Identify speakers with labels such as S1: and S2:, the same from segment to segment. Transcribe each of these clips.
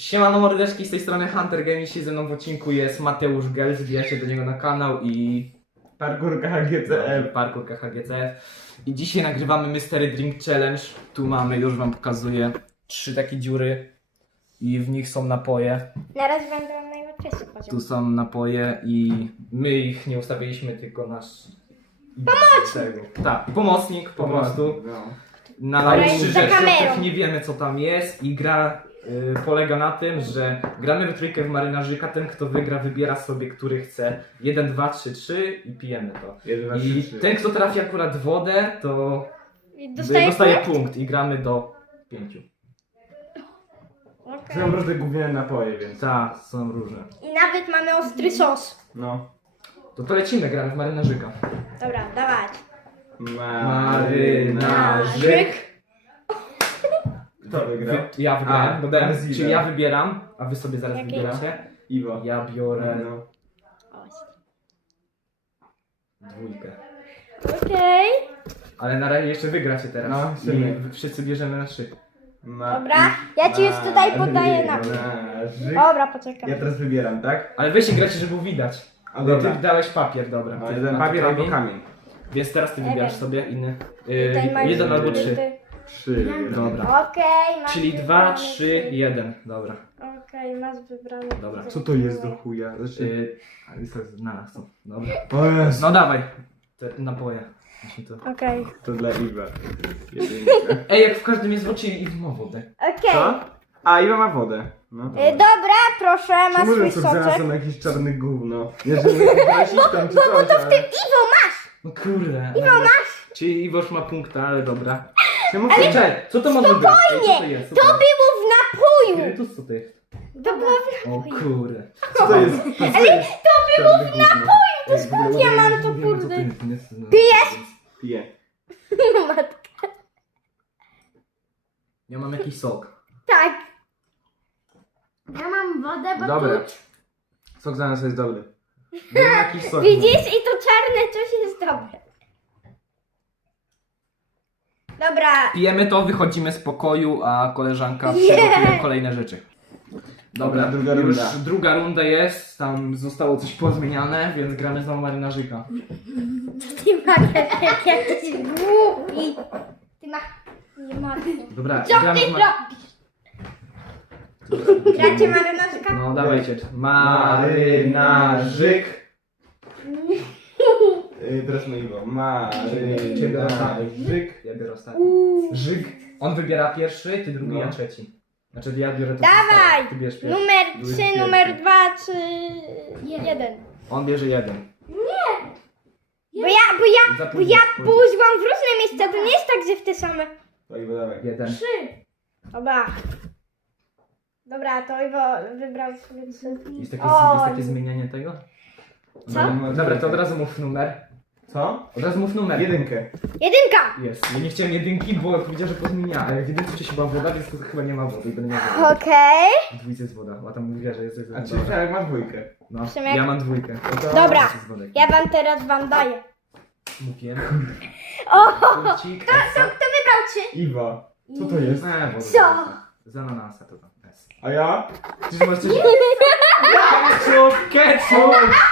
S1: Siemano mordeczki, z tej strony Hunter Game. Dzisiaj ze mną w odcinku jest Mateusz Gels, wbijacie do niego na kanał i...
S2: Parkour KHGCF.
S1: Parkour KHGCF. I dzisiaj nagrywamy Mystery Drink Challenge. Tu mamy, już wam pokazuję, 3 takie dziury i w nich są napoje.
S3: Na razie będę najłatwiejszy poziom.
S1: Tu są napoje i my ich nie ustawiliśmy, tylko nasz...
S2: Pomocnik!
S1: Tak, pomocnik po prostu.
S2: No.
S1: Nalali
S3: Dobra,
S1: 3
S3: jest za
S1: rzeczy, o
S3: kamerą.
S1: których nie wiemy co tam jest i gra polega na tym, że gramy w trójkę w marynarzyka, ten kto wygra wybiera sobie, który chce 1, 2, 3, 3 i pijemy to.
S2: 1, 2, 3,
S1: I
S2: 3.
S1: ten kto trafi akurat wodę, to
S3: I
S1: dostaje punkt i gramy do 5.
S2: To są różne gówniane napoje, więc...
S1: Tak, są różne.
S3: I nawet mamy ostry sos.
S2: No.
S1: To lecimy, gramy w marynarzyka.
S3: Dobra, dawać.
S1: Marynarzyk.
S2: Kto wygrał?
S1: Ja wygrałem,
S2: A,
S1: bo dałem,
S2: bez
S1: czyli
S2: Iza.
S1: ja wybieram, a wy sobie zaraz
S3: Jakie?
S1: wybieracie.
S2: Iwo.
S1: Ja biorę
S2: No.
S1: dwójkę.
S3: Okej.
S1: Ale na razie jeszcze wygracie teraz.
S2: No,
S1: I
S2: jeszcze
S1: wszyscy bierzemy na 3.
S3: Dobra, ja ci już tutaj podaję napój.
S2: Marynarzyk.
S3: Dobra, poczekam.
S2: Ja teraz wybieram, tak?
S1: Ale weź gracie, żeby było widać.
S2: A
S1: Ty
S2: dobra.
S1: dałeś papier, dobra.
S2: No,
S1: Ty
S2: jeden
S1: na to
S2: papier albo kamień.
S1: Więc teraz ty
S3: Nie
S1: wybierasz
S3: wiem.
S1: sobie inny.
S3: Tutaj masz
S1: 1 albo 3.
S3: ty.
S2: 3.
S1: Dobra.
S3: Okej, masz
S1: Czyli 2,
S3: wybrane
S1: 3,
S3: ty.
S1: 1. Dobra.
S3: Okej, masz wybrane.
S1: Dobra.
S3: ty.
S2: Co to jest do chuja? Znaczy...
S1: To jest na nas to. Dobra.
S2: O Jezu.
S1: No dawaj. Te napoje. Właśnie to.
S3: Okej.
S2: To dla Iwa. Jedynka.
S1: Ej, jak w każdym jest wodzie i ma wodę.
S3: Okej.
S2: Co? A, Iwa ma wodę. No.
S3: Dobra, proszę, masz
S2: Czemu
S3: swój
S2: to zaraz
S3: soczek.
S2: są jakieś czarne gówno? Jeżeli rasistą czy coś,
S3: To w tym Iwo masz!
S1: No kurde. Iwo masz! Czyli Iwosz ma punkta, ale dobra.
S2: Czemu
S1: Ej, czekaj, co to może być? Ej, co to jest? Co
S3: To było w napoju!
S1: Spirytus, co to jest?
S3: To było w
S1: O kurde.
S2: Co to jest?
S3: Ale to było w napoju! To skąd ja mam to
S1: Nie wiem, co
S3: kurde?
S1: jest.
S3: Pijesz?
S2: Piję.
S3: Matka.
S1: Ja mam jakiś sok.
S3: Tak. Ja mam wodę, bo
S2: Dobry. Sok za nas jest dobry.
S1: Ja mam jakiś sok.
S3: Widzisz? I to czarne coś jest dobre. Dobra.
S1: Pijemy to, wychodzimy z pokoju, a koleżanka
S3: Nie.
S1: przygotuje kolejne rzeczy. Dobra,
S2: Druga
S1: już
S2: runda.
S1: druga runda jest, tam zostało coś pozmieniane, więc gramy znowu marynarzyka.
S3: Ty masz jakiś głupi. Ty masz... Nie masz.
S1: Dobra,
S3: Co
S1: gramy
S3: ty
S1: w
S3: robisz? Gracie marynarzyka?
S1: No dawajcie. Marynarzyk.
S2: Teraz my Iwo.
S1: Żyk. Ja biorę ostatni. Żyk. On wybiera pierwszy, ty drugi,
S2: No.
S1: ja trzeci. Znaczy ja biorę to
S3: Dawaj!
S1: zostało. Ty bierz pierwszy.
S3: Numer
S2: Byłeś
S3: 3,
S2: pierwszy.
S3: numer 2 czy 1?
S1: On bierze jeden.
S3: Bo ja
S1: Zapomnij.
S3: położyłam w różne miejsca, to nie jest tak, że w te same.
S2: To Iwo dawaj.
S1: Jeden.
S3: Dobra. Dobra, to Iwo wybrał sobie 3.
S1: Jest
S3: O,
S1: takie zmienianie tego?
S3: Co?
S1: Dobra, to od razu mów numer.
S2: Co?
S1: Od razu mów numer.
S2: Jedynkę.
S3: Jedynka!
S1: Jest. Ja nie chciałem jedynki, bo powiedział, że pozmienia, ale w jedynce wcześniej była woda, więc to chyba nie ma wody i będę miał wodę.
S3: Okej.
S1: W dwójce jest woda, a tam mówiła, że jest
S2: A czy
S1: woda.
S2: Przemek ma dwójkę?
S1: No,
S3: Przemek?
S1: ja mam dwójkę.
S3: Dobra.
S1: Jest woda.
S3: Ja wam teraz daję.
S1: Mówiłem.
S3: O!
S1: Punkcik,
S3: Kto wybrał 3?
S2: Iwo. Co to jest?
S1: woda.
S3: Co?
S1: Z ananasa to tam jest.
S2: A ja?
S1: Czyż masz coś... Ketchup! Ketchup!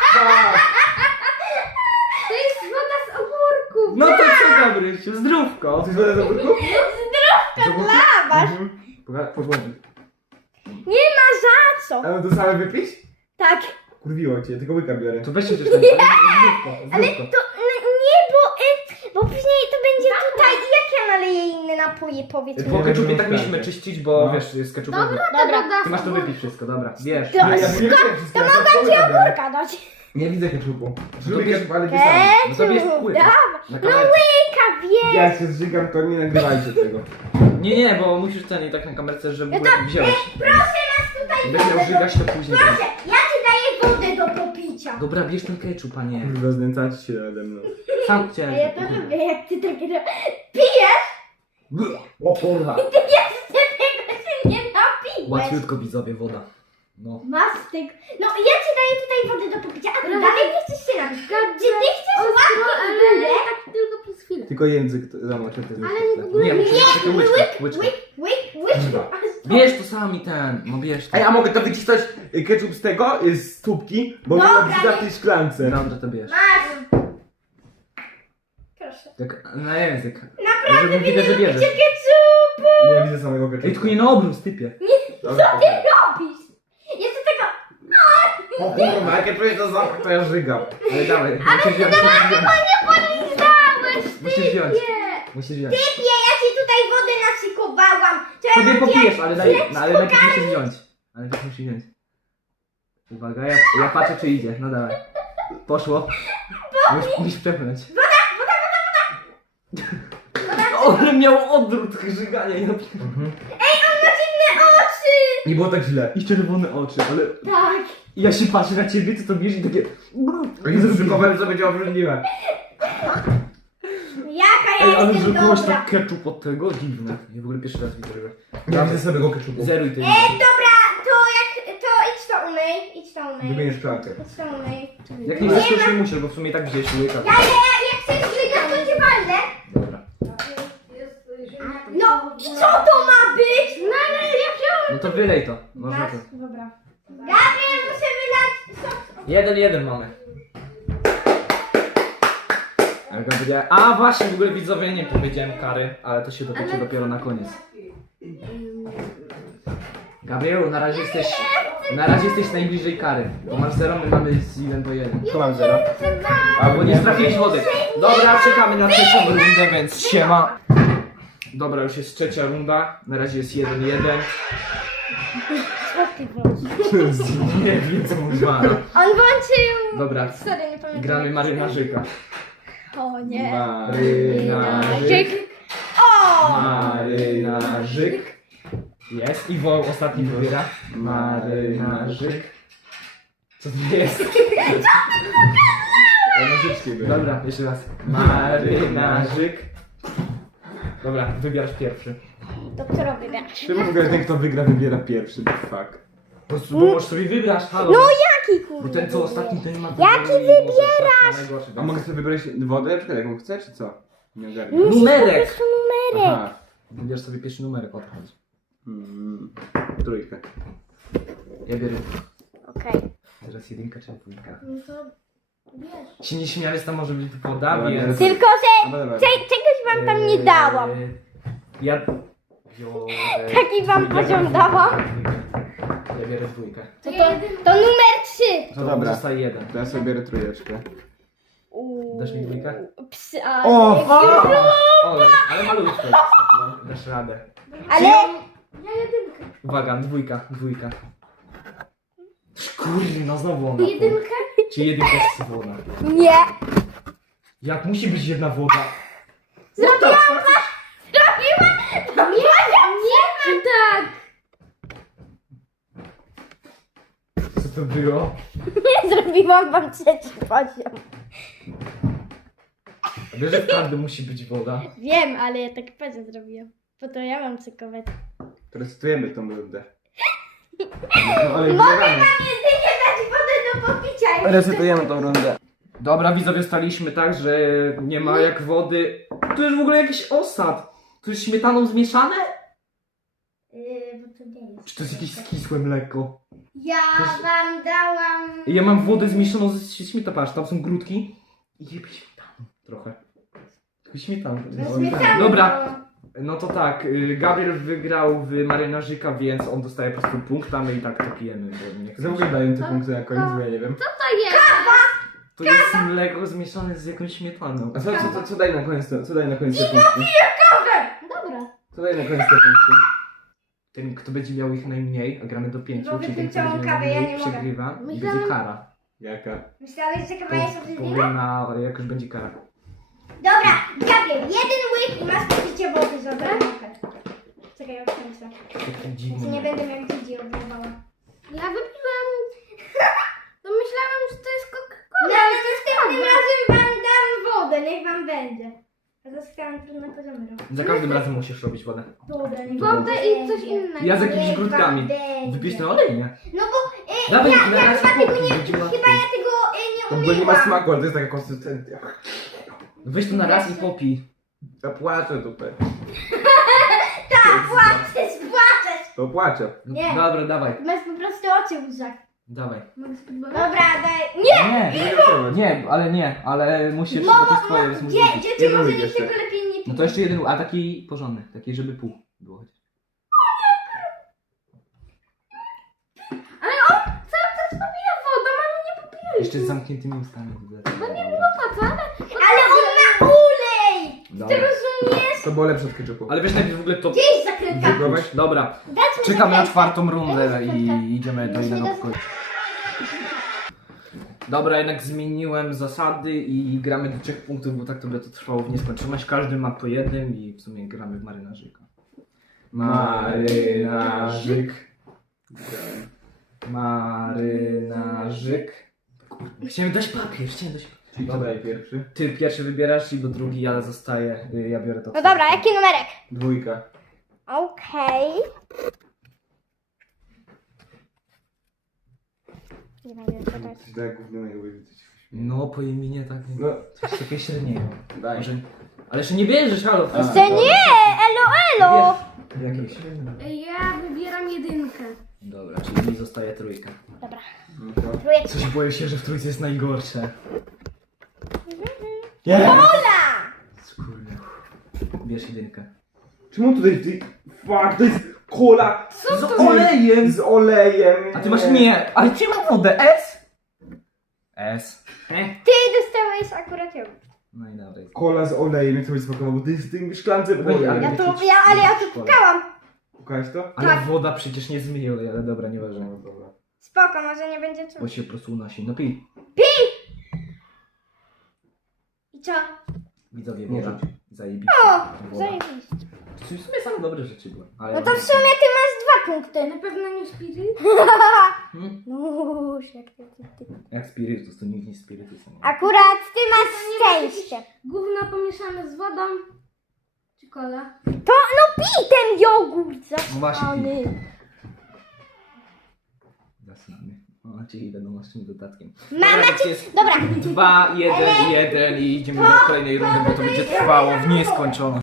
S3: To jest woda z ogórków.
S1: No to co dobry, zdrówko.
S2: Chcesz wodę z ogórków?
S3: Dla was.
S1: Podłożyć.
S3: Nie ma za co.
S2: Ale to same wypić?
S3: Tak.
S2: Kurwiło cię, tylko łyka biorę.
S1: To weźcie też ten. Zdrówko,
S3: Ale
S1: zdrówko.
S3: to nie, bo później to będzie tutaj i jak ja naleję inne napoje, powiedz mi.
S1: Po ketchupie tak
S2: tak.
S1: mieliśmy czyścić, bo
S2: No.
S1: wiesz, jest ketchupowy.
S3: Dobra.
S1: Ty masz to wypić wszystko, dobra. Wiesz.
S3: To-
S2: Ja nie wiem, wszystko. To mogę ci
S3: Ogórka dać.
S2: Nie widzę ketchupu.
S1: To
S2: Lubię
S1: bierz-
S2: ketchup, ale wy sami.
S1: No to bierz
S3: Ketchup,
S1: płytę.
S3: dawaj.
S1: Na
S3: No
S1: kamerce.
S3: łyka, wiem.
S2: Ja się zżygam, to nie nagrywajcie tego.
S1: Nie, bo musisz ten i tak na kamerce, żeby
S3: No to,
S1: wziąłeś.
S3: proszę nas tutaj
S1: Będziesz miał
S3: wodę
S1: żygać to później.
S3: Proszę, ja ci daję wodę do popicia.
S1: Dobra, bierz ten ketchup, a nie.
S2: Kurwa, znęcacie się nade mną.
S1: Sam
S3: A
S1: chciałem.
S3: ja to lubię, jak ty takie pijesz,
S1: O kurwa.
S3: ty jeszcze tego się nie napiłeś.
S1: Łatwiutko widzowie, woda. No.
S3: Masz tego. No ja ci daję tutaj wodę do popicia, a ty dalej nie chcesz się napić. Czy ty chcesz łapki w górę?
S4: Tak tylko przez chwilę.
S2: Tylko język zamoczę.
S4: Ale w ogóle
S1: Nie, musisz takie łyczkę.
S3: Łyk, łyk,
S1: Dobra.
S3: aż
S1: Bierz to sami ten, no bierz to.
S2: Ej, a mogę to wycisnąć ketchup z tego? Z tubki? Bo
S3: Dobra,
S2: mi odrzuca w tej szklance.
S1: Dobra, to bierz.
S3: Masz. Proszę.
S1: Tak na język.
S3: Naprawdę
S1: Żeby widać, że bierzesz.
S3: ketchupu.
S2: Nie widzę samego ketchupu.
S1: Ej, tylko nie na obrót, typie.
S2: Dobra,
S3: Co ty robisz? Jeszcze tego...
S2: o kurwa, jakie czuję to zapach, to ja żygam.
S1: Ale dawaj, musisz wziąć, musisz wziąć.
S3: Nie polizałeś,
S1: Musisz wziąć.
S3: typie.
S1: Musisz wziąć.
S3: Typie, ja ci tutaj wodę nasykowałam. To ja
S1: Sobie
S3: mam
S1: popijesz, ale daj,
S3: flecz
S1: no, ale najpierw musisz wziąć. Ale najpierw musisz wziąć. Uwaga, ja patrzę czy idzie, no dawaj. Poszło. Musisz przepchnąć. Woda. O, ale miał odwrót żygania. Ja...
S3: Ej, on ma dziwne oczy.
S2: Nie było tak źle.
S1: I czerwone oczy, ale...
S3: Tak.
S1: I ja się patrzę na ciebie, co to bierz i takie...
S2: Zrzykowałem, co będzie obrzydliwe.
S3: Jaka
S1: Ej,
S3: ja
S1: ale
S3: jestem
S1: zrobiłeś
S3: dobra.
S1: tak ketchup od tego? Dziwne. Ja w ogóle pierwszy raz widzę, że...
S2: Nie widzę samego ketchupu.
S1: Zeruj ty.
S3: Dobra, to idź to umyj. Idź to umyj.
S2: Wymienię szklankę.
S3: Idź to umyj.
S1: Jak nie chcesz, to już nie musisz, bo w sumie i tak wziąłeś łyka.
S3: Jak chcesz żygać, to cię walnę.
S1: Dobra.
S3: No i co to ma być? No ale ja wziąłem.
S1: No to wylej to. Można to.
S3: Dobra. Gabriel, muszę wylać sos.
S1: 1-1 mamy. Ale Gabriel... A właśnie, w ogóle widzowie nie powiedziałem kary, ale to się dotyczy dopiero na koniec. Gabrielu, na razie jesteś najbliżej kary. Bo masz 0, my mamy z 1 po 1.
S2: Tu mam 0.
S1: Albo nie trafiłeś wody. Dobra, czekamy na trzecią rundę, więc siema. Dobra, już jest trzecia runda. Na razie jest 1-1.
S3: Co ty włączysz?
S1: Nie wiem co mu zwala.
S3: On włączył...
S1: Dobra,
S3: Sorry, nie pamiętam.
S1: gramy marynarzyka.
S3: O nie.
S1: Marynarzyk.
S3: O!
S1: Marynarzyk. Jest. Iwo ostatni wybiera. Marynarzyk. Co to jest?
S2: Nożyczki były.
S1: Dobra, jeszcze raz. Marynarzyk. Dobra, wybierasz pierwszy.
S3: To którą wybierasz?
S2: Czemu w ogóle ten, kto wygra, wybiera pierwszy? The fuck.
S1: Po prostu, bo możesz sobie wybrać, halo.
S3: No jaki kurde?
S1: Bo ten co ostatni, ten nie ma
S3: Jaki
S1: wybierasz?
S2: A mogę sobie wybrać wodę na przykład, jaką chcę, czy co? Nie ogarniam.
S1: Numerek!
S3: To numerek.
S2: Aha.
S1: Wybierz sobie pierwszy numerek, odchodź.
S2: Trójkę.
S1: Ja biorę
S3: Okej.
S1: teraz jedynka czy dwójka.
S3: No to wiesz.
S1: Się nie śmiałeś, tam może być woda,
S2: Dobra,
S1: więc...
S3: Tylko, że
S2: Dobra, dobra.
S3: czegoś wam tam nie dałam.
S1: Ja biorę...
S3: Taki wam
S1: dwójkę.
S3: poziom dałam.
S1: Ja biorę dwójkę.
S3: To numer 3.
S1: To
S2: No dobra.
S1: zostaje jeden.
S2: To ja sobie biorę trójeczkę.
S1: Dasz mi dwójkę?
S3: Psy, ale...
S2: O,
S1: Ale malutko jest, no, dasz radę.
S3: Ale... Ja jedynkę.
S1: Uwaga, dwójka. Kurno, znowu ona.
S3: Jedynkę?
S1: Czy jedynka jest woda?
S3: Nie.
S1: Jak musi być jedna woda?
S3: Zrobiłam nie tak.
S1: Co to było?
S3: Nie zrobiłam wam trzeci poziom.
S1: Wiesz, że w każdym musi być woda.
S3: Wiem, ale ja tak poziom zrobiłam. Po to ja mam cykować.
S2: Recytujemy tą rundę. No, ale wybieramy.
S3: Jedynie dać wodę do popicia.
S2: Recytujemy tą rundę.
S1: Dobra, widzowie, staliśmy tak, że nie ma jak wody. Tu jest w ogóle jakiś osad. Tu jest śmietaną zmieszane?
S3: Bo to nie jest.
S1: Czy to jest jakieś skisłe mleko?
S3: Ja wam dałam...
S1: Ja mam wodę zmieszaną ze śmietaną, patrz, tam są grudki. I jebie śmietaną trochę. Tylko śmietaną. Dobra, no to tak, Gabriel wygrał w marynarzyka, więc on dostaje po prostu punkt, a my i tak to pijemy, bo nie
S2: Za
S1: chcę.
S2: ogóle daję te punkty na koniec, bo ja nie wiem.
S3: To jest.
S1: To jest mleko zmieszane z jakąś śmietaną.
S2: A co daj na koniec te punkty?
S3: Dobra.
S2: Co daj na koniec te punkty?
S1: Ten, kto będzie miał ich najmniej, a gramy do 5,
S3: No,
S1: czyli ten, kto
S3: wypięciałam
S1: będzie miał
S3: kawę, ja
S1: najmniej,
S3: nie mogę.
S1: przegrywa i
S3: Myślałam-
S1: będzie kara.
S2: Jaka?
S3: Myślałeś, że kawa jest obrzydliwa?
S1: Powiem na, jak już będzie kara.
S3: Dobra, Gabriel, jeden łyk i masz poczucie wody, dobra? Czekaj, ja wkręcę.
S1: Taki
S3: Ja
S1: dziwny.
S3: ci nie będę miał dzieci oblewała.
S4: Ja wypiłam. No myślałam, że to jest
S3: No
S4: Coca-Cola.
S3: ale następnym razem wam dam wodę, niech wam będzie. A to chciałam trudne poziomy robić.
S1: Za każdym razem musisz robić wodę.
S3: Wodę, niech
S4: Wodę
S3: wam
S4: i coś
S3: będzie.
S4: innego.
S1: Ja z jakimiś
S3: Niech wam
S1: grudkami.
S3: będzie.
S1: Wypisz ten olej, nie?
S3: No bo
S1: Dawaj,
S3: ja
S1: na razie
S3: chyba tego
S1: popij,
S3: nie,
S1: będzie
S3: chyba
S1: łatwiej.
S3: ja tego
S2: To w
S3: nie
S2: ogóle nie ma
S3: umyłam.
S2: smaku, ale to jest taka konsystencja.
S1: Weź to na raz i popij.
S2: Ja płaczę tutaj.
S3: Tak, płaczesz, płaczesz.
S2: To płaczę.
S1: No,
S3: Nie.
S1: dobra, dawaj.
S3: Masz po prostu oczy w łzach.
S1: Dawaj.
S4: Mogę spróbować?
S3: Dobra, daj. Nie!
S1: Ale musisz, bo to jest twoje, więc musisz.
S3: Dzieci
S2: Jeden
S3: może
S2: łyk
S3: niech
S2: jeszcze.
S3: tego lepiej nie
S1: No
S3: pić.
S1: to jeszcze jeden, a taki porządny, taki żeby pół było.
S4: Ale on cały czas popija wodę, mam nie popija.
S1: Jeszcze z zamkniętymi ustami.
S4: No nie było po co, ale...
S3: Ale on ma ulej! Ty
S1: Dobra.
S3: rozumiesz?
S2: To było lepsze od ketchupu.
S1: Ale wiesz najpierw w ogóle to...
S3: Gdzie jest zakrętka?
S2: Wypróbować?
S1: Dobra,
S3: Dać mi
S1: czekamy na
S3: zakrętkę.
S1: czwartą rundę
S3: Daj mi
S1: i
S3: zakrętkę.
S1: idziemy do innego pokoju. Dobra, jednak zmieniłem zasady i gramy do 3 punktów, bo tak to by to trwało w nieskończoność. Każdy ma po jednym i w sumie gramy w marynarzyka. Marynarzyk. Marynarzyk. Chciałem dać papier, chciałem dać papier.
S2: Czyli
S1: Dobra.
S2: daj pierwszy.
S1: Ty pierwszy wybierasz i bo drugi ja zostaję, ja biorę to.
S3: No dobra, jaki numerek?
S2: 2.
S3: Okej. Nie będę czytać.
S2: Coś tak gównianego powiedzieć.
S1: No po imieniu tak,
S2: No,
S1: coś takiego średniego.
S2: daj.
S1: Może... Ale jeszcze nie bierzesz, halo.
S2: A.
S3: Jeszcze nie! Elo, elo!
S1: Jakieś.
S4: Ja wybieram jedynkę.
S1: Dobra, czyli mi zostaje trójka.
S3: Dobra,
S2: No to...
S3: trójeczka.
S1: Coś boję się, że w trójce jest najgorsze.
S3: Ola!
S1: Kurde. Bierz jedynkę.
S2: Czemu tutaj ty... Fuck, to jest cola
S1: Z olejem!
S2: z olejem.
S1: A ty masz nie, ale ty masz wodę S? S.
S3: Ty dostałeś akurat ją.
S1: No i dobra.
S2: Cola z olejem, jak to będzie smakowało, bo ty jest w tym szklance
S1: Oj,
S2: olej.
S1: ale-
S3: Ale ja to pukałam.
S2: Pukałeś to?
S1: Ale
S3: Tak.
S1: woda przecież nie zmyje oleju, ale dobra, nieważne.
S2: No dobra.
S3: Spoko, może nie będzie
S1: Bo
S3: czuć.
S1: się po prostu unosi. No pij.
S3: I co?
S1: Widzowie,
S2: Nie
S1: woda.
S2: rzuć.
S1: Zajebiście.
S3: O,
S1: Woda.
S3: zajebiście.
S1: W sumie same dobre rzeczy były. Ale...
S3: No to w sumie ty masz 2 punkty.
S4: Na pewno nie spiryt?
S1: Hmm?
S3: No, jak ty.
S1: Jak spirytus, to nikt nie spirytusem.
S3: Akurat ty masz szczęście.
S4: Gówno pomieszane z wodą. Czy cola?
S3: To, no pij ten jogurt
S1: No właśnie,
S3: zaspany.
S1: Zasnamy. O, czyli wiadomo z czym dodatkiem.
S3: Mama
S1: Dobra,
S3: cię...
S1: jest
S3: Dobra,
S1: 2, 1, 1 i idziemy do kolejnej rundy, bo to będzie trwało w nieskończoność.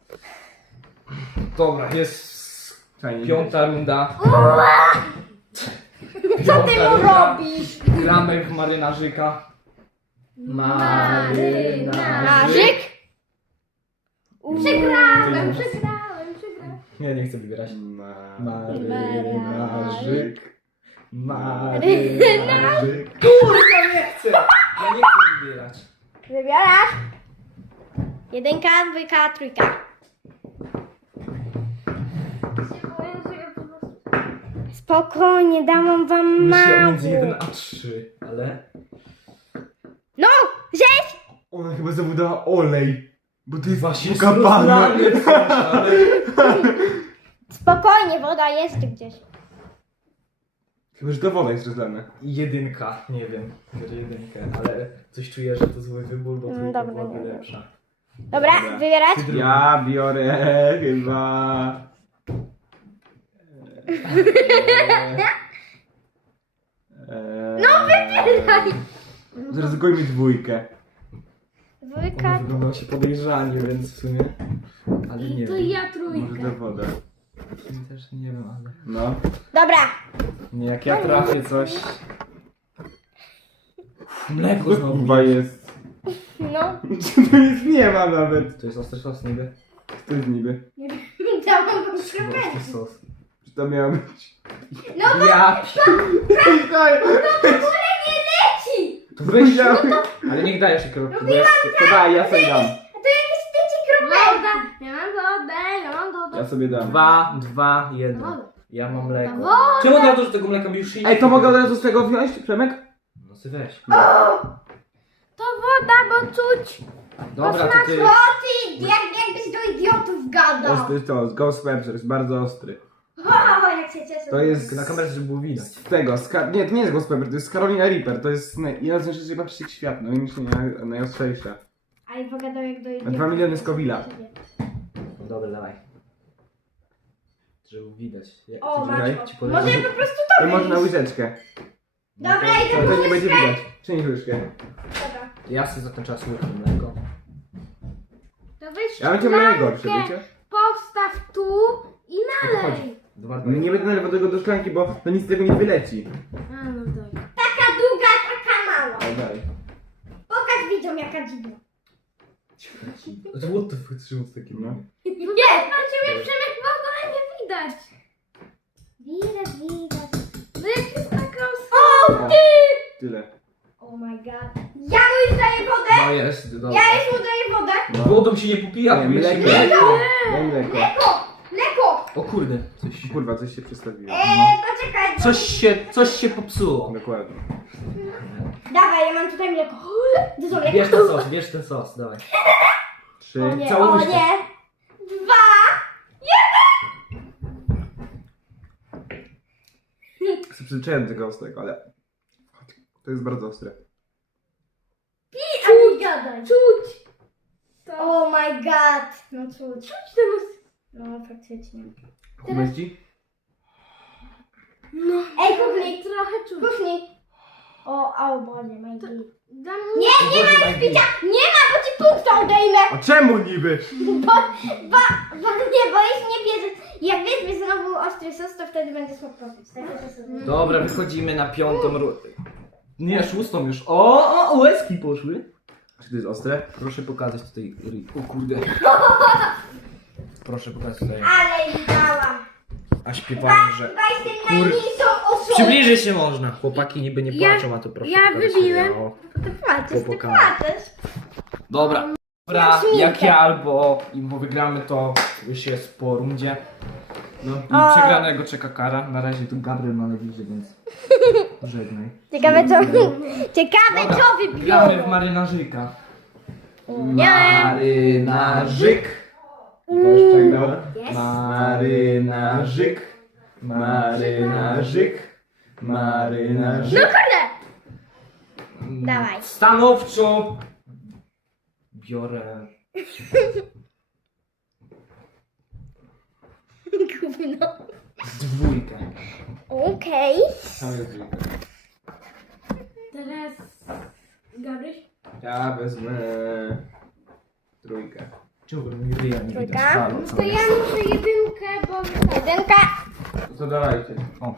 S1: Dobra, jest
S2: Fajnie.
S1: 5. runda.
S3: co ty mu robisz?
S1: Gramy w marynarzyka. Marynarzyk.
S3: Marzyk?
S4: Przegrałem.
S1: Nie, nie chcę wybierać.
S2: Marynarzyk.
S1: Marynarzyk. Kurwa, nie chcę! Ja nie chcę wybierać.
S3: Wybierasz? Jedynka, dwójka, trójka. Spokojnie, dam wam
S1: Myślę
S3: mało.
S1: między 1 a 3, ale...
S3: No, żeś!
S2: Ona chyba znowu dała olej. Bo to jest
S1: Właśnie
S2: ukapane.
S1: rozlane coś, ale...
S3: Spokojnie, woda jest tu gdzieś.
S2: Chyba, że to woda jest rozlana.
S1: Jedynka, nie wiem, biorę jedynkę, ale coś czuję, że to zły wybór, bo trójka
S3: dobra,
S1: byłaby
S3: dobra.
S1: lepsza.
S3: Dobra,
S2: Dobra.
S3: wybierać?
S2: Ja biorę chyba... No wybieraj! Zaryzykujmy 2.
S3: Dwójka.
S1: On wyglądał się podejrzanie, więc w sumie... Ale nie
S4: To
S1: wiem.
S4: ja
S2: Może
S4: trójkę.
S2: to woda.
S1: Też nie wiem, ale...
S2: No.
S3: Dobra.
S1: Nie, jak ja trafię coś... Mleko
S2: To
S1: znowu.
S2: chyba jest...
S3: No.
S2: Czy to jest? Nie ma nawet.
S1: To jest ostry sos niby?
S2: Co to jest niby?
S3: Dałam wam
S1: Ostry sos.
S2: Czy to miało być?
S3: No
S1: Ja...
S3: leci!
S1: To weź...
S2: Musiałem-
S1: Ale niech dajesz kropki, bo ja...
S2: To daj, ja sobie dam.
S3: To jakieś leci kropelki.
S4: Woda. Ja mam wodę, ja mam wodę.
S2: Ja sobie dam.
S1: 2, 2, 1.
S4: Woda.
S1: Ja mam mleko.
S4: Woda.
S1: Czemu to, że tego mleka mi już
S2: Ej, to mogę od razu z tego wziąć, Przemek?
S1: No ty weź.
S4: To woda, bo czuć.
S1: Dobra, to ty...
S3: O ty, jakbyś do idiotów gadał.
S2: Ostry to, Ghost Pepper, jest bardzo ostry.
S3: O, jak się cieszę.
S2: To jest
S1: Na kamerze, żeby było widać.
S2: z tego, nie, to nie jest Ghost Pepper, to jest Carolina Reaper, to jest jedna z najczęściej patrzeć świat, no i myślę najostrzejsza.
S3: Ale pogadał jak do idiotów.
S2: 2 miliony Scoville'a.
S1: Dobra, dawaj. Żeby widać. Jak
S3: O,
S1: ty
S3: masz.
S1: tutaj ci
S3: Może
S1: podejrzewam.
S3: po prostu
S2: I
S3: to
S2: może na
S3: wyjść.
S2: łyżeczkę.
S3: Dobra,
S1: No
S3: idę
S2: To nie będzie widać. Przynieś łyżkę.
S3: Dobra.
S1: Ja sobie za ten czas łyknę mleko.
S4: To weź
S2: Ja bym cię najgorsze,
S4: szklankę,
S2: wiecie?
S4: postaw tu i
S1: O to chodzi.
S4: nalej.
S2: Nie będę nalewał tego do szklanki, bo to nic z tego nie wyleci.
S4: A, no tak.
S3: Taka długa, taka mała.
S2: Dalej.
S3: Pokaż widzom jaka dziwna.
S1: What the fuck, czemu to takie
S2: No.
S3: Nie!
S4: A ciebie Przemek w ogóle nie widać.
S3: Widać.
S4: No jak jest taka
S3: O ty!
S2: Tyle.
S3: Oh my god. Ja mu już daję wodę.
S1: No jest, dobra.
S3: Ja już mu daję wodę.
S1: Wodą się nie popija,
S2: Nie,
S1: mleko.
S2: mleko. Daj mleko.
S3: Mleko.
S1: O kurde, coś
S2: Kurwa, coś się przestawiło.
S3: Poczekaj.
S1: Coś się popsuło.
S2: Dokładnie.
S3: Dawaj, ja mam tutaj mleko. Dużo mleka.
S1: Bierz ten sos, dawaj.
S2: 3.
S3: O nie,
S1: całą
S3: o
S1: łyżkę.
S3: nie. 2.
S2: Jestem przyzwyczajony do tego ostrego, ale to jest bardzo ostre.
S3: A nie gadaj.
S4: Czuć.
S3: Oh my god. No cóż.
S4: Czuć ten
S3: No faktycznie.
S2: Kumesz ci?
S4: No.
S3: Ej, kuchni.
S4: Trochę czuć.
S3: Kuchni. O Boże, my god.
S4: Dam
S3: Nie, nie ma już picia. Nie ma, bo ci punkta odejmę.
S2: A czemu niby?
S3: Bo nie, bo jeśli nie bierzesz. Jak weźmie znowu ostry sos, to wtedy będzie smakować.
S1: Dobra, wychodzimy na 5. Nie, 6 już. O, łezki poszły.
S2: Czy to jest ostre?
S1: Proszę pokazać tutaj. O kurde. Proszę pokazać tutaj.
S3: Ale widziałam.
S1: A śpiewałem, że...
S3: Chyba jestem najmniejszą osobą.
S1: Przybliżyć się można. Chłopaki niby nie
S4: Ja-
S1: płaczą, a to proszę
S4: ja
S1: pokazać
S4: wybiłem.
S1: sobie, o.
S3: Ty płaczesz, ty
S1: Chłopakami.
S3: płaczesz.
S1: Dobra. Dobra,
S3: Mam szminkę.
S1: jak ja albo im wygramy, to już jest po rundzie.
S2: No.
S1: I przegranego czeka kara. Na razie tu Gabriel ma najbliżej, więc żegnaj.
S3: Ciekawe co, ciekawe
S1: Dobra,
S3: co wybiorą.
S1: gramy w marynarzyka. Marynarzyk.
S2: I to już przegrał.
S3: Jest.
S2: Marynarzyk. Marynarzyk. Marynarzyk.
S3: Dawaj.
S1: Stanowczo biorę...
S3: Gówno.
S1: dwójkę.
S3: Okej.
S2: Tam jest dwójka.
S4: Teraz Gabryś.
S2: Ja wezmę trójkę.
S1: Czemu mi ryja nie widać?
S3: Trójka?
S1: Halo,
S4: To
S1: co
S4: ja
S1: jest?
S4: muszę jedynkę, bo...
S3: Jedynka.
S2: To dawajcie.
S1: O.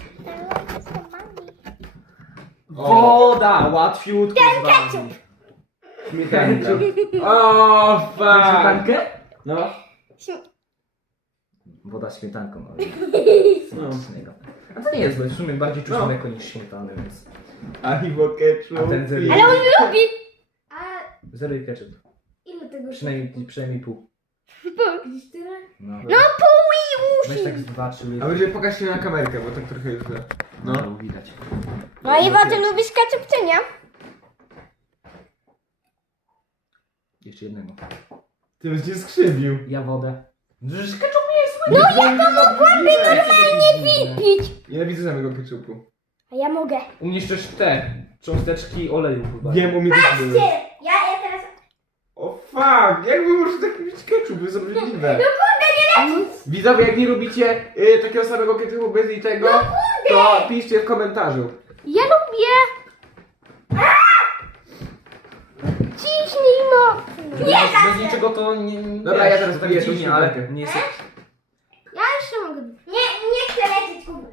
S2: O,
S1: Woda, łatwiutko. Ten
S3: ketchup.
S2: śmietanka. O, fuck.
S1: Śmietankę?
S2: No.
S1: Woda z śmietanką.
S2: No.
S1: A to nie jest złe, w sumie bardziej czuć
S2: No.
S1: mleko niż śmietany, więc...
S2: Albo ketchup.
S1: A ten zero.
S3: Ale on lubi.
S4: A
S1: Zero i ketchup.
S4: ile tego
S1: Przynajmniej pół.
S4: Gdzieś tyle?
S1: No,
S3: No pół i
S1: weź
S3: uszy.
S1: tak z 2-3
S2: A będzie pokaż się na kamerkę, bo tak trochę już...
S1: No,
S2: No.
S1: widać.
S3: No i ty lubisz ketchup czy nie?
S1: Jeszcze jednego.
S2: Ty byś nie skrzywił.
S1: Ja wodę. Przecież ketchup nie jest
S2: No jaka mogłaby
S1: normalnie
S3: Pić.
S2: Ja widzę samego ketchupu.
S3: A ja mogę.
S1: U mnie jeszcze te cząsteczki oleju chyba.
S2: Wiem, u mnie też były.
S3: Ty. Ja teraz...
S2: O fuck, jak wy możecie tak lubić ketchup? Jest obrzydliwe.
S3: No kurde, nie lecisz.
S2: Widzowie, jak nie lubicie takiego samego ketchupu bez niczego, to piszcie w komentarzu.
S4: Ja lubię! Ciśnij no!
S1: Bez niczego to nie...
S2: Dobra, ja teraz
S1: to tak
S2: piję tą
S1: dziwnie, ale
S2: śmietankę.
S1: nie jest...
S4: Ja jeszcze mogę.
S3: Nie chcę lecieć kuby.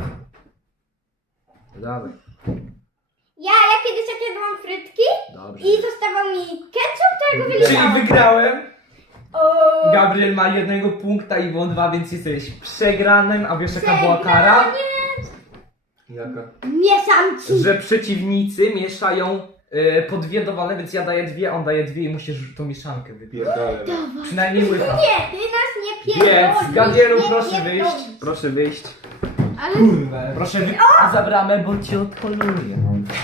S1: Dawaj.
S3: Ja kiedyś jak jadłam frytki
S1: Dobrze.
S3: i zostawał mi ketchup, to ja go wylewałam.
S1: Czyli wygrałem.
S3: O,
S1: Gabriel ma 1 punkta, Iwon 2, więc jesteś przegranym, a wiesz jaka była kara?
S2: Jaka?
S3: mieszam ci.
S1: Że przeciwnicy mieszają po 2 dowolne, więc ja daję 2, on daje 2 i musisz tą mieszankę wypić.
S2: Pierdolę.
S1: Przynajmniej łyka.
S3: Nie, ty nas nie pierdolisz.
S1: Więc Gabrielu,
S3: nie
S1: proszę
S3: pierdolisz.
S1: wyjść. Proszę wyjść.
S4: Ale
S1: Proszę wyjść za bramę, bo cię odkoluję.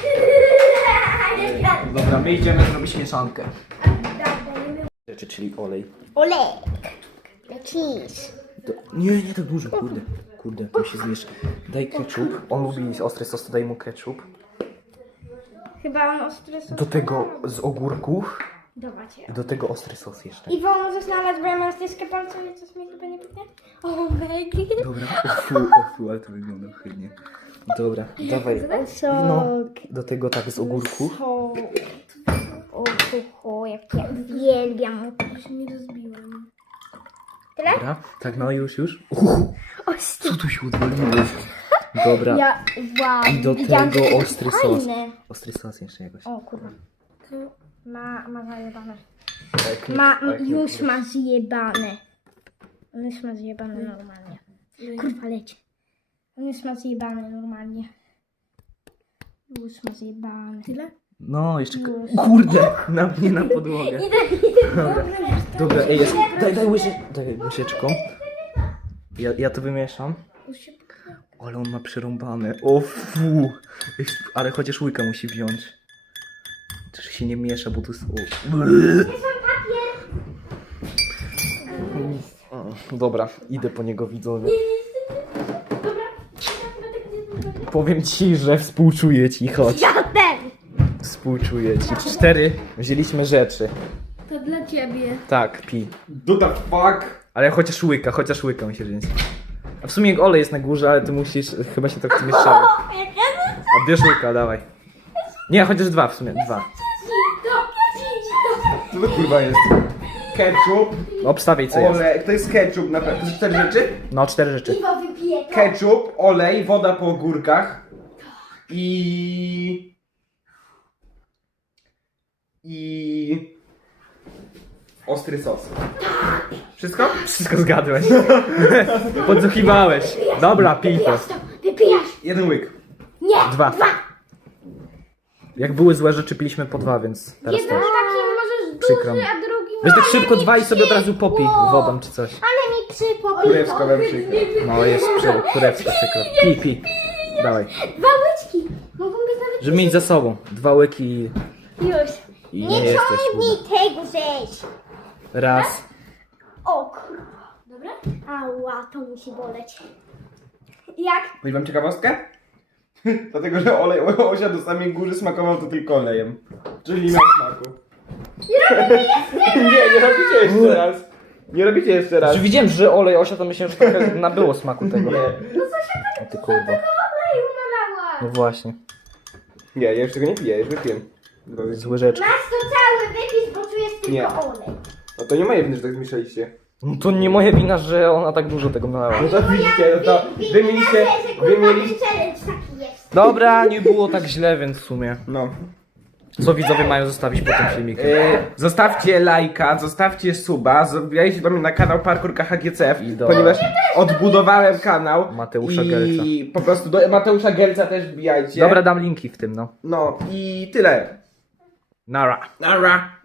S1: Dobra, my idziemy zrobić mieszankę. Rzeczy, czyli olej.
S3: Olej. Lecisz.
S1: Nie, to dużo, kurde, to się zmiesz. Daj ketchup, on lubi ostry sos, to daj mu ketchup.
S3: Chyba on ostry sos.
S1: Do tego z ogórków
S3: Dobra cię.
S1: i do tego ostry sos jeszcze.
S3: Iwo, możesz nalać, bo ja mam styżkę palcą i coś mi chyba nie pyta? O my god.
S1: Dobra, o fu, ale to wygląda ohydnie. Dobra, dawaj. No, do tego tak z ogórków.
S3: O, jak ja uwielbiam.
S4: się nie rozbiłem.
S3: Tyle?
S1: Dobra, tak no już.
S3: O,
S1: Co tu się odwaliło? Dobra.
S3: Wow,
S1: I do
S3: widziałam,
S1: tego
S3: że to
S1: ostry
S3: jest
S1: sos.
S3: fajne.
S1: Ostry sos jeszcze jakoś.
S3: O kurwa. Ma zajebane.
S1: Tak,
S3: Już ma zjebane. On już ma zjebane normalnie. Kurwa, leć. On już ma zjebane normalnie. Już ma zjebane. Tyle?
S1: No, jeszcze...
S3: Już.
S1: Kurde! Nie na podłogę. Dobra, ej, jest... Daj łyżeczką. Ja to wymieszam. Ale on ma przerąbane. O fu! Ale chociaż łyka musi wziąć. Też się nie miesza, bo tu jest... Dobra, idę po niego, widzowie. Powiem ci, że współczuję ci, chodź.
S3: Ja też!
S1: Współczuję ci. 4 wzięliśmy rzeczy.
S4: To dla ciebie.
S1: Tak, pi.
S2: Do the fuck?
S1: Ale chociaż łyka musi wziąć. A w sumie olej jest na górze, ale ty musisz, chyba się tak mieszało. A bierz łyka, dawaj. Nie, chociaż 2 w sumie, 2.
S2: Co to kurwa jest? Ketchup,
S1: Obstawiaj co jest.
S2: olej, to jest ketchup na pewno. To są 4 rzeczy?
S1: No, 4 rzeczy.
S3: Piwo wypiję to.
S2: Ketchup, olej, woda po ogórkach i ostry sos. Wszystko?
S1: Wszystko zgadłeś. Podsłuchiwałeś. Dobra, pij to.
S3: Wypijasz.
S2: Jeden łyk.
S3: Nie,
S1: 2. Jak były złe rzeczy, piliśmy po 2, więc teraz
S4: Jeden
S1: też.
S4: taki możesz
S1: Przykro
S4: duży,
S1: mi.
S4: a drugi
S1: Weź tak szybko 2 i sobie od razu popij wodą czy coś.
S3: ale mi przykło
S2: Kurewsko
S3: piwo.
S2: wam przykro.
S1: No, jest kurewsko przykro. Pij. Dawaj.
S3: 2 łyczki. Mogą być nawet...
S1: Żeby mieć za sobą. 2 łyki
S3: Już.
S1: i
S3: Nie
S1: nie jesteś
S3: ciągnij
S1: chuda.
S3: tego ześ.
S1: Raz.
S3: O kurwa. Dobra? Ała, to musi boleć. Jak?
S2: Powiem wam ciekawostkę? Dlatego, że olej Osia do samej góry smakował to tylko olejem. Czyli nie miał smaku. Nie robicie jeszcze raz. Nie robicie jeszcze raz.
S1: Znaczy, widziałem, że olej Osia, to myślałem, że trochę nabyło smaku tego.
S2: Nie.
S1: O ty kurwa.
S3: Oleju nalała.
S1: No właśnie.
S2: Nie, ja już tego nie piję, już wypiłem.
S1: Z łyżeczką.
S3: Masz to całe wypić, bo czujesz tylko
S2: Nie.
S3: olej.
S2: No to nie moje winy, że tak zmieszaliście.
S1: No to nie moja wina, że ona tak dużo tego nalała.
S2: No to widzicie, no to wy mieliście... Wy mieliście...
S3: Challenge taki jest.
S1: Dobra, nie było tak źle, więc w sumie.
S2: No.
S1: Co widzowie mają zostawić po tym filmikiem?
S2: Zostawcie lajka, zostawcie suba, wbijajcie do mnie na kanał Parkour KHGCF,
S1: I do-
S2: ponieważ odbudowałem kanał.
S1: Mateusza
S2: i
S1: Gelca.
S2: po prostu do Mateusza Gelca też wbijajcie.
S1: Dobra, dam linki w tym, no.
S2: No i tyle.
S1: Nara.
S2: Nara.